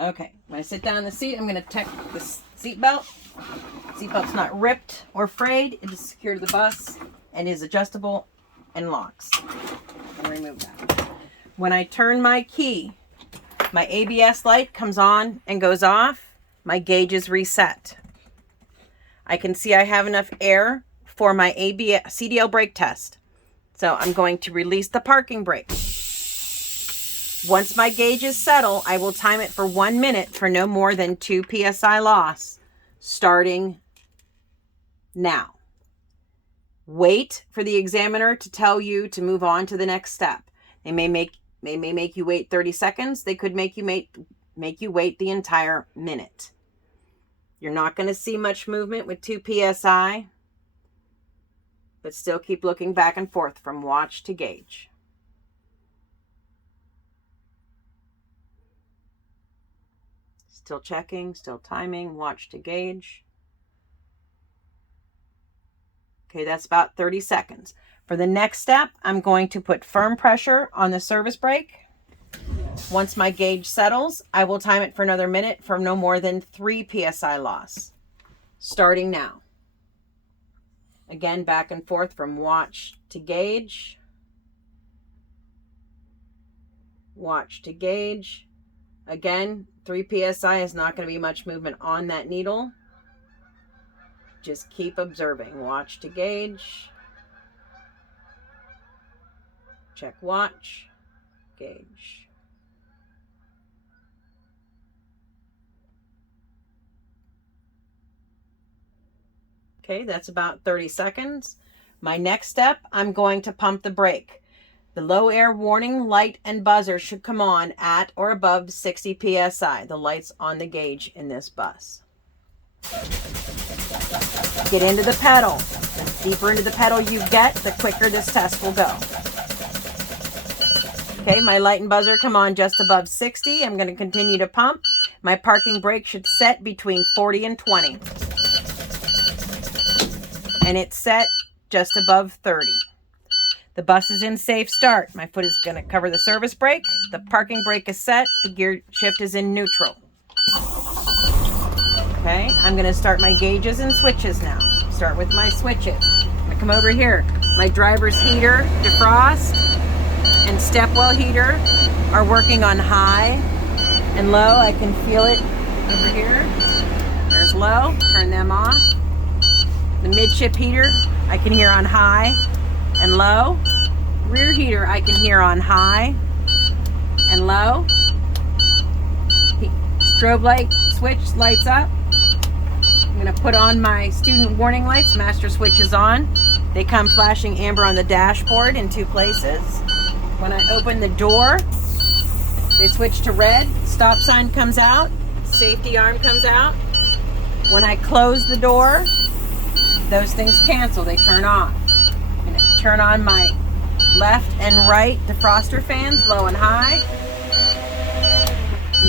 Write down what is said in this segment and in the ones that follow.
Okay, when I sit down in the seat, I'm going to check the seat belt. Seat belt's not ripped or frayed. It is secure to the bus and is adjustable and locks. I'll remove that. When I turn my key, my ABS light comes on and goes off. My gauge is reset. I can see I have enough air for my CDL brake test. So I'm going to release the parking brake. Once my gauges settle, I will time it for 1 minute for no more than 2 psi loss, starting now. Wait for the examiner to tell you to move on to the next step. They may make you wait 30 seconds. They could make you wait the entire minute. You're not going to see much movement with 2 psi, but still keep looking back and forth from watch to gauge. Still checking, still timing, watch to gauge. Okay, that's about 30 seconds. For the next step, I'm going to put firm pressure on the service brake. Once my gauge settles, I will time it for another minute for no more than 3 psi loss, starting now. Again, back and forth from watch to gauge. Watch to gauge. Again, 3 psi is not going to be much movement on that needle. Just keep observing. Watch to gauge. Check watch. Gauge. Okay, that's about 30 seconds. My next step, I'm going to pump the brake. The low air warning light and buzzer should come on at or above 60 psi, the lights on the gauge in this bus. Get into the pedal. The deeper into the pedal you get, the quicker this test will go. Okay, my light and buzzer come on just above 60. I'm going to continue to pump. My parking brake should set between 40 and 20. And it's set just above 30. The bus is in safe start. My foot is going to cover the service brake. The parking brake is set. The gear shift is in neutral. Okay, I'm going to start my gauges and switches now. Start with my switches. I'm going to come over here. My driver's heater, defrost, and step well heater are working on high and low. I can feel it over here. There's low. Turn them off. The midship heater I can hear on high and low. Rear heater I can hear on high and low. Strobe light switch lights up. I'm going to put on my student warning lights. Master switch is on. They come flashing amber on the dashboard in 2 places. When I open the door, they switch to red. Stop sign comes out. Safety arm comes out. When I close the door, those things cancel. They turn off. I'm going to turn on my left and right defroster fans, low and high.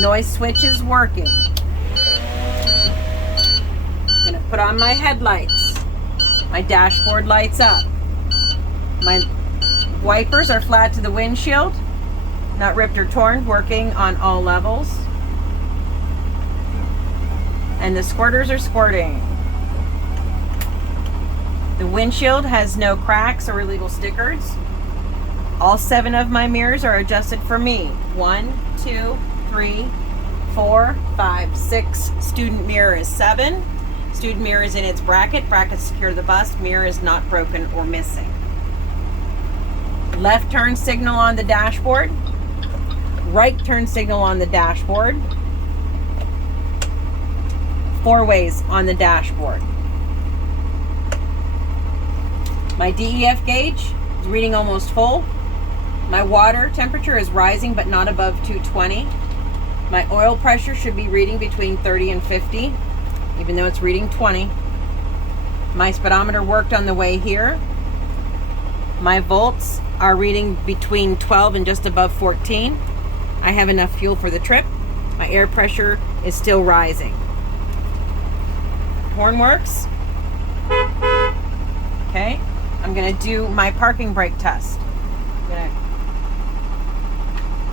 Noise switch is working. I'm going to put on my headlights. My dashboard lights up. My wipers are flat to the windshield, not ripped or torn, working on all levels. And the squirters are squirting. The windshield has no cracks or illegal stickers. All 7 of my mirrors are adjusted for me. 1, 2, 3, 4, 5, 6. Student mirror is 7. Student mirror is in its bracket. Bracket secure to the bus. Mirror is not broken or missing. Left turn signal on the dashboard. Right turn signal on the dashboard. 4 ways on the dashboard. My DEF gauge is reading almost full. My water temperature is rising but not above 220. My oil pressure should be reading between 30 and 50, even though it's reading 20. My speedometer worked on the way here. My volts are reading between 12 and just above 14. I have enough fuel for the trip. My air pressure is still rising. Horn works. Okay, I'm going to do my parking brake test. I'm going to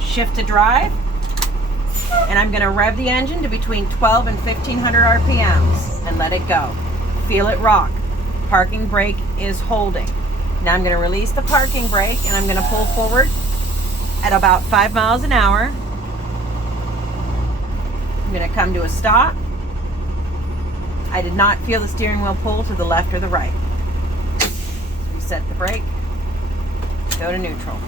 shift to drive. And I'm going to rev the engine to between 12 and 1500 RPMs and let it go. Feel it rock. Parking brake is holding. Now I'm going to release the parking brake and I'm going to pull forward at about 5 miles an hour. I'm going to come to a stop. I did not feel the steering wheel pull to the left or the right. Reset the brake. Go to neutral.